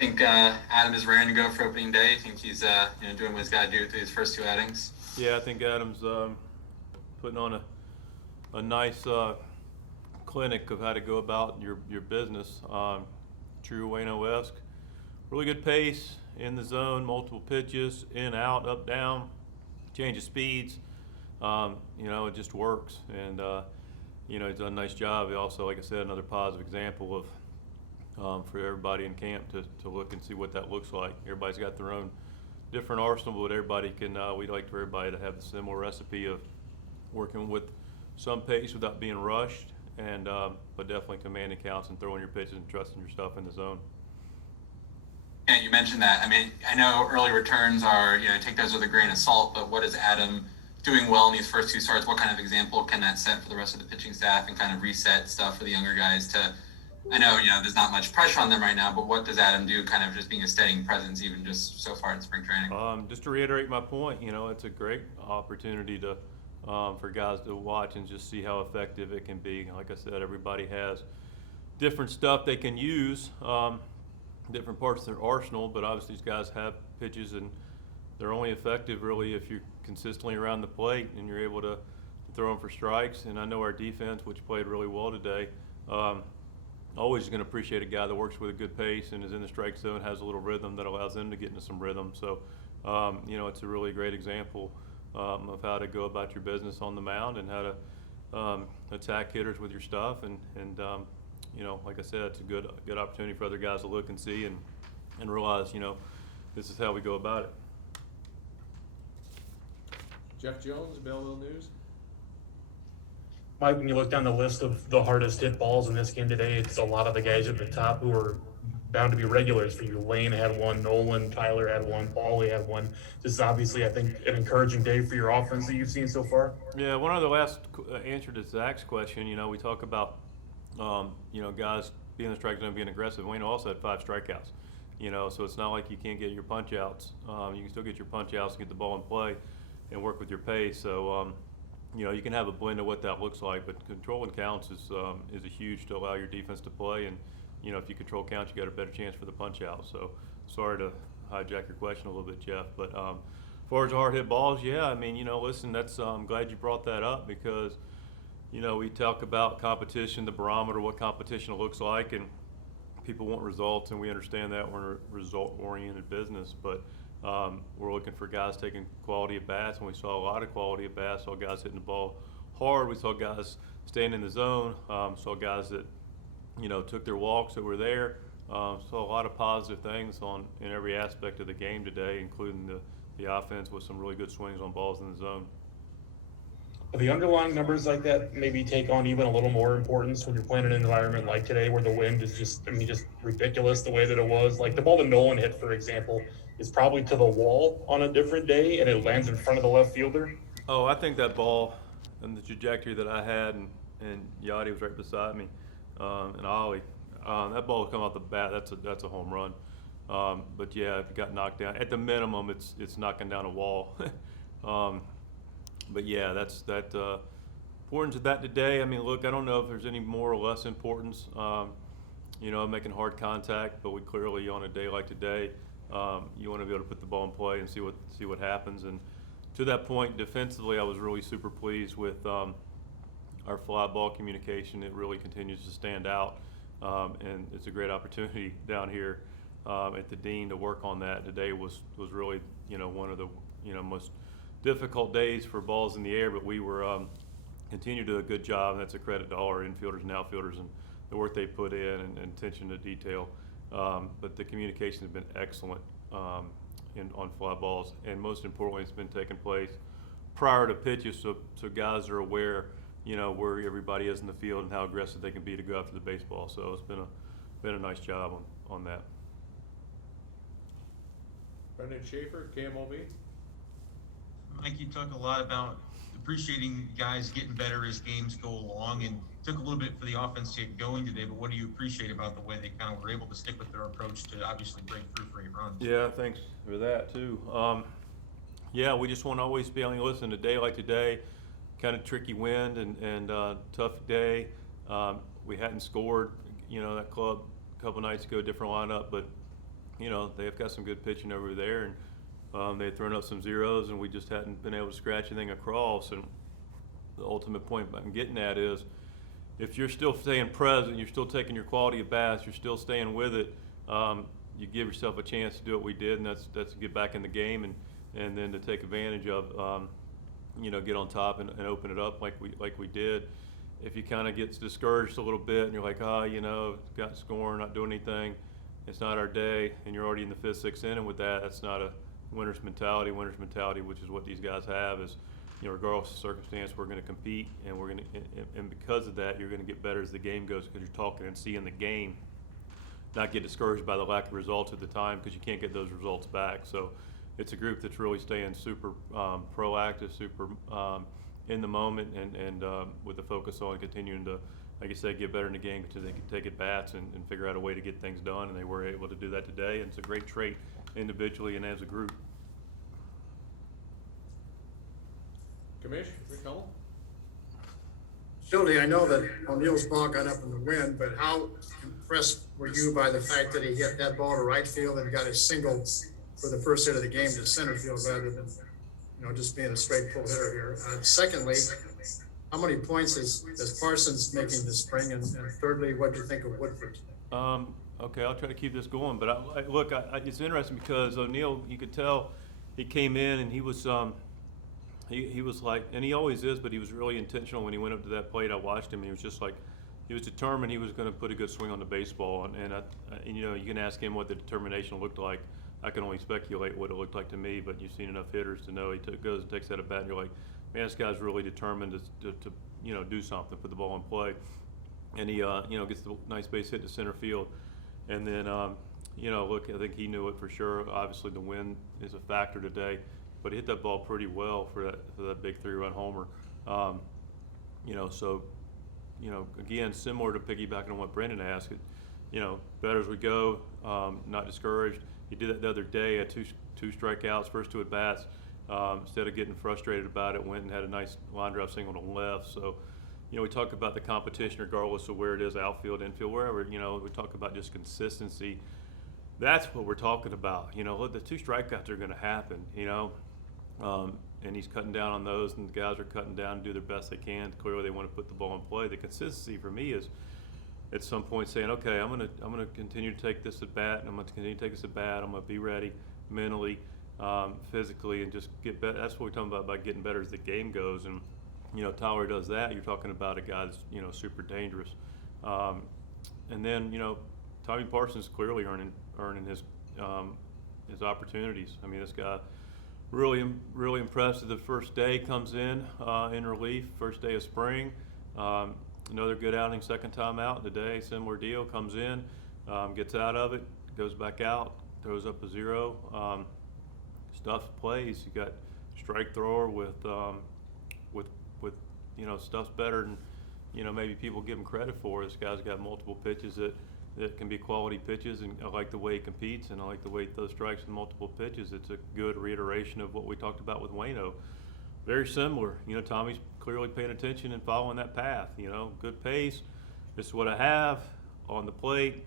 Think Adam is raring to go for opening day. Think he's doing what he's got to do through his first two outings. Yeah, I think Adam's putting on a nice clinic of how to go about your business. True Waino-esque. Really good pace in the zone, multiple pitches, in, out, up, down, change of speeds. It just works. And, he's done a nice job. He also, like I said, another positive example of for everybody in camp to look and see what that looks like. Everybody's got their own different arsenal, but everybody can, we'd like for everybody to have the similar recipe of working with some pace without being rushed, and but definitely commanding counts and throwing your pitches and trusting your stuff in the zone. Yeah, you mentioned that. I mean, I know early returns are, take those with a grain of salt, but what is Adam doing well in these first two starts? What kind of example can that set for the rest of the pitching staff and kind of reset stuff for the younger guys to, I know, there's not much pressure on them right now, but what does Adam do kind of just being a steadying presence even just so far in spring training? Just to reiterate my point, it's a great opportunity to for guys to watch and just see how effective it can be. Like I said, everybody has different stuff they can use, different parts of their arsenal, but obviously these guys have pitches and they're only effective really if you're consistently around the plate and you're able to throw them for strikes. And I know our defense, which played really well today, always going to appreciate a guy that works with a good pace and is in the strike zone, has a little rhythm that allows them to get into some rhythm. So, it's a really great example of how to go about your business on the mound and how to attack hitters with your stuff. And like I said, it's a good opportunity for other guys to look and see and realize, this is how we go about it. Jeff Jones, Belleville News. Mike, when you look down the list of the hardest hit balls in this game today, it's a lot of the guys at the top who are bound to be regulars for you. Lane had one, Nolan, Tyler had one, Paulie had one. This is obviously, I think, an encouraging day for your offense that you've seen so far. Yeah, one other last answer to Zach's question. We talk about, guys being in the strike zone, being aggressive. Wayne also had 5 strikeouts. So it's not like you can't get your punch outs. You can still get your punch outs and get the ball in play and work with your pace. So, you can have a blend of what that looks like, but controlling counts is a huge to allow your defense to play. And, if you control counts, you got a better chance for the punch out. So sorry to hijack your question a little bit, Jeff. But as far as hard hit balls, yeah, I mean, listen, that's I'm glad you brought that up because, we talk about competition, the barometer, what competition looks like, and people want results, and we understand that we're a result-oriented business. But we're looking for guys taking quality at bats, and we saw a lot of quality at bats. Saw guys hitting the ball hard. We saw guys staying in the zone. Saw guys that took their walks that were there. Saw a lot of positive things in every aspect of the game today, including the offense with some really good swings on balls in the zone. The underlying numbers like that maybe take on even a little more importance when you're playing in an environment like today where the wind is just ridiculous the way that it was. Like the ball that Nolan hit, for example, is probably to the wall on a different day and it lands in front of the left fielder. Oh, I think that ball and the trajectory that I had and Yachty was right beside me and Ollie, that ball would come off the bat. That's a home run. But yeah, if it got knocked down, at the minimum, it's knocking down a wall. But yeah, that's importance of that today. I mean, look, I don't know if there's any more or less importance, making hard contact, but we clearly on a day like today, you want to be able to put the ball in play and see what happens. And to that point, defensively, I was really super pleased with our fly ball communication. It really continues to stand out, and it's a great opportunity down here at the Dean to work on that. Today was really one of the most difficult days for balls in the air, but we were continue to do a good job, and that's a credit to all our infielders and outfielders and the work they put in and attention to detail. But the communication has been excellent on fly balls, and most importantly, it's been taking place prior to pitches, so guys are aware, where everybody is in the field and how aggressive they can be to go after the baseball. So it's been a nice job on that. Brendan Schaefer, KMOB. Mike, you talk a lot about appreciating guys getting better as games go along, and took a little bit for the offense to get going today, but what do you appreciate about the way they kind of were able to stick with their approach to obviously break through for 8 runs? Yeah, thanks for that too. Yeah, we just want to always be on the listen. A day like today, kind of tricky wind and tough day. We hadn't scored, that club a couple nights ago, different lineup, but they've got some good pitching over there, and they've thrown up some zeros, and we just hadn't been able to scratch anything across. And the ultimate point I'm getting at is, if you're still staying present, you're still taking your quality at bats, you're still staying with it, you give yourself a chance to do what we did, and that's to get back in the game and then to take advantage of, get on top and open it up like we did. If you kind of get discouraged a little bit and you're like, got scoring, not doing anything, it's not our day, and you're already in the 5th, 6th inning with that, that's not a winner's mentality. Winner's mentality, which is what these guys have, is, regardless of circumstance, we're going to compete, and because of that, you're going to get better as the game goes, because you're talking and seeing the game, not get discouraged by the lack of results at the time, because you can't get those results back. So it's a group that's really staying super proactive, super in the moment, and with the focus on continuing to, like I said, get better in the game until they can take at bats and figure out a way to get things done, and they were able to do that today, and it's a great trait individually and as a group. Commish, McCullough? Shildt, I know that O'Neill's ball got up in the wind, but how impressed were you by the fact that he hit that ball to right field and got a single for the first hit of the game to center field rather than, just being a straight pull hitter here? Secondly, how many points is Parsons making this spring? And thirdly, what do you think of Woodford? Okay, I'll try to keep this going, but it's interesting because O'Neill, you could tell he came in and he was he was like, and he always is, but he was really intentional when he went up to that plate. I watched him, and he was just like, he was determined he was going to put a good swing on the baseball, and you can ask him what the determination looked like. I can only speculate what it looked like to me, but you've seen enough hitters to know he goes and takes that at bat, and you're like, man, this guy's really determined to do something, put the ball in play, and he gets the nice base hit to center field, and then look, I think he knew it for sure. Obviously, the wind is a factor today, but he hit that ball pretty well for that big 3-run homer. So again, similar to piggybacking on what Brendan asked, better as we go, not discouraged. He did that the other day, had two strikeouts, first 2 at bats. Instead of getting frustrated about it, went and had a nice line drive single to left. So, we talk about the competition regardless of where it is, outfield, infield, wherever. We talk about just consistency. That's what we're talking about. Look, the 2 strikeouts are going to happen. And he's cutting down on those, and the guys are cutting down and do their best they can. Clearly, they want to put the ball in play. The consistency for me is, at some point, saying, okay, I'm gonna continue to take this at bat, and I'm gonna continue to take this at bat. I'm gonna be ready mentally, physically, and just get better. That's what we're talking about by getting better as the game goes. And Tyler does that. You're talking about a guy that's super dangerous. And then Tommy Parsons clearly earning his opportunities. I mean, this guy. Really impressed. The first day comes in relief, first day of spring. Another good outing, second time out today, similar deal, comes in, gets out of it, goes back out, throws up a 0. Stuff plays. You got strike thrower with stuff's better than maybe people give him credit for. This guy's got multiple pitches that can be quality pitches, and I like the way he competes, and I like the way he throws strikes with multiple pitches. It's a good reiteration of what we talked about with Waino. Very similar. Tommy's clearly paying attention and following that path. Good pace. This is what I have on the plate.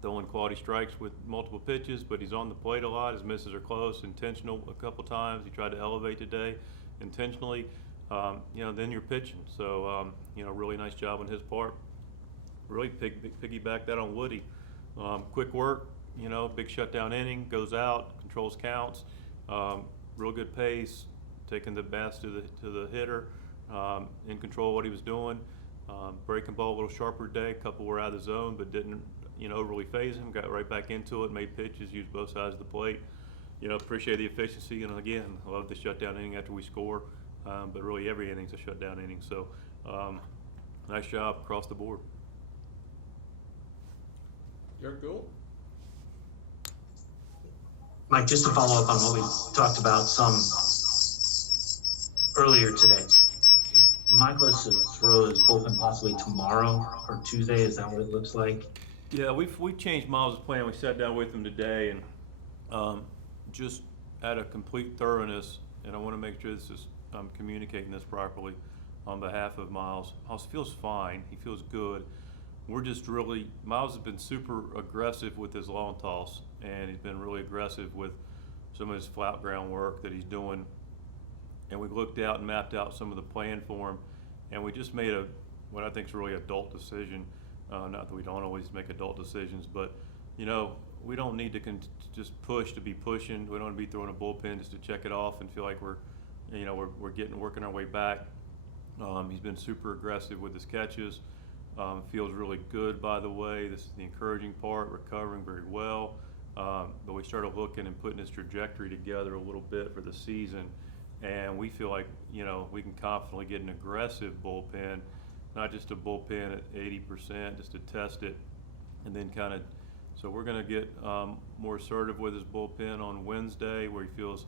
Throwing quality strikes with multiple pitches, but he's on the plate a lot. His misses are close, intentional a couple times. He tried to elevate today intentionally. Then you're pitching. So, really nice job on his part. Really piggyback that on Woody. Quick work, big shutdown inning, goes out, controls counts, real good pace, taking the bats to the hitter, in control of what he was doing. Breaking ball a little sharper today, a couple were out of the zone, but didn't overly phase him, got right back into it, made pitches, used both sides of the plate. Appreciate the efficiency, and again, I love the shutdown inning after we score, but really every inning's a shutdown inning, so nice job across the board. Derek Gould? Mike, just to follow up on what we talked about some earlier today. Mikolas' throw is open possibly tomorrow or Tuesday. Is that what it looks like? Yeah, we've changed Miles' plan. We sat down with him today and just at a complete thoroughness, and I want to make sure I'm communicating this properly on behalf of Miles. Miles feels fine. He feels good. we're just really, Miles has been super aggressive with his long toss, and he's been really aggressive with some of his flat ground work that he's doing. And we looked out and mapped out some of the plan for him, and we just made what I think is really adult decision. Not that we don't always make adult decisions, but we don't need to just push to be pushing. We don't want to be throwing a bullpen just to check it off and feel like we're working our way back. He's been super aggressive with his catches. Feels really good, by the way. This is the encouraging part, recovering very well. But we started looking and putting his trajectory together a little bit for the season. And we feel like, we can confidently get an aggressive bullpen, not just a bullpen at 80%, just to test it. And then so we're going to get more assertive with his bullpen on Wednesday, where he feels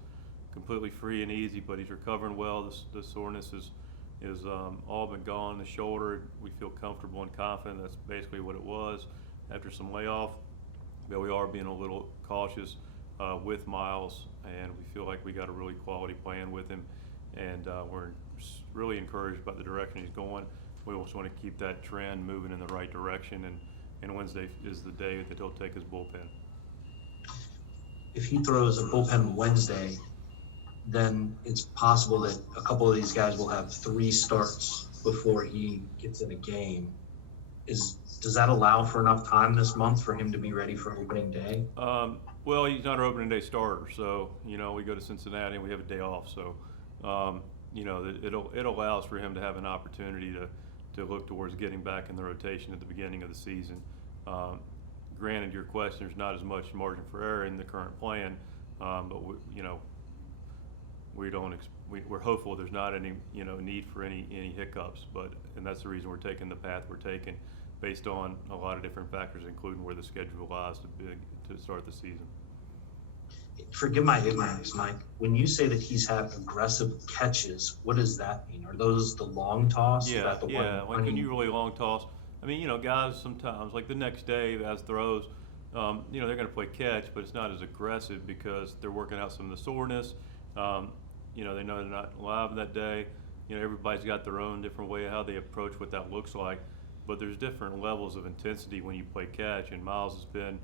completely free and easy, but he's recovering well. The soreness is all been gone. The shoulder, we feel comfortable and confident. That's basically what it was after some layoff. But we are being a little cautious with Miles, and we feel like we got a really quality plan with him, and we're really encouraged by the direction he's going. We also want to keep that trend moving in the right direction, and Wednesday is the day that he'll take his bullpen. If he throws a bullpen Wednesday, then it's possible that a couple of these guys will have 3 starts before he gets in a game. Does that allow for enough time this month for him to be ready for opening day? Well, he's not our opening day starter, so we go to Cincinnati and we have a day off. So it allows for him to have an opportunity to look towards getting back in the rotation at the beginning of the season. Granted, your question, there's not as much margin for error in the current plan, but we're hopeful there's not any need for any hiccups, and that's the reason we're taking the path we're taking, based on a lot of different factors, including where the schedule lies to start the season. Forgive my ignorance, Mike. When you say that he's had aggressive catches, what does that mean? Are those the long toss? Yeah, like when when you really long toss. I mean, guys sometimes, like the next day as throws, they're going to play catch, but it's not as aggressive because they're working out some of the soreness. They know they're not live that day. Everybody's got their own different way of how they approach what that looks like. But there's different levels of intensity when you play catch, and Miles has been,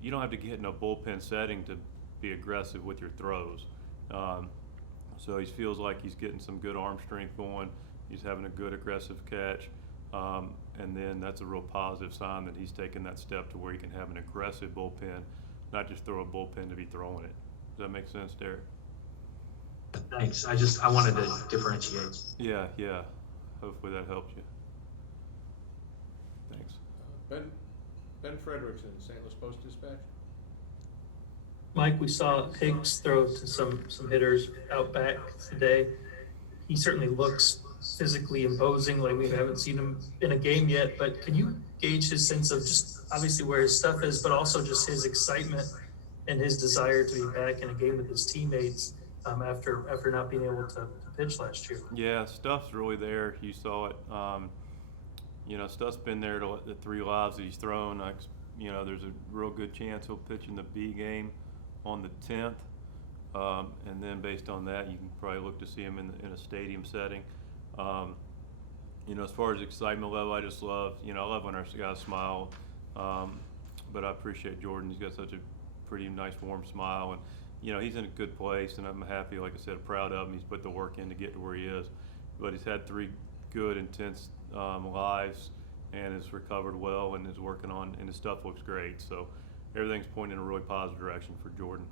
you don't have to get in a bullpen setting to be aggressive with your throws. So he feels like he's getting some good arm strength going. He's having a good aggressive catch. And then that's a real positive sign that he's taken that step to where he can have an aggressive bullpen, not just throw a bullpen to be throwing it. Does that make sense, Derek? Thanks. I wanted to differentiate. Yeah. Hopefully that helps you. Thanks. Ben Frederickson, St. Louis Post-Dispatch. Mike, we saw Hicks throw to some hitters out back today. He certainly looks physically imposing, like we haven't seen him in a game yet, but can you gauge his sense of just obviously where his stuff is, but also just his excitement and his desire to be back in a game with his teammates after not being able to pitch last year? Yeah, stuff's really there. You saw it. Stuff's been there the 3 lives that he's thrown. There's a real good chance he'll pitch in the B game on the 10th. And then based on that, you can probably look to see him in a stadium setting. As far as excitement level, I just love, I love when our guys smile. But I appreciate Jordan. He's got such a pretty nice, warm smile. And, he's in a good place, and I'm happy, like I said, proud of him. He's put the work in to get to where he is. But he's had 3 good, intense lives and has recovered well and is working on, and his stuff looks great. So everything's pointing in a really positive direction for Jordan.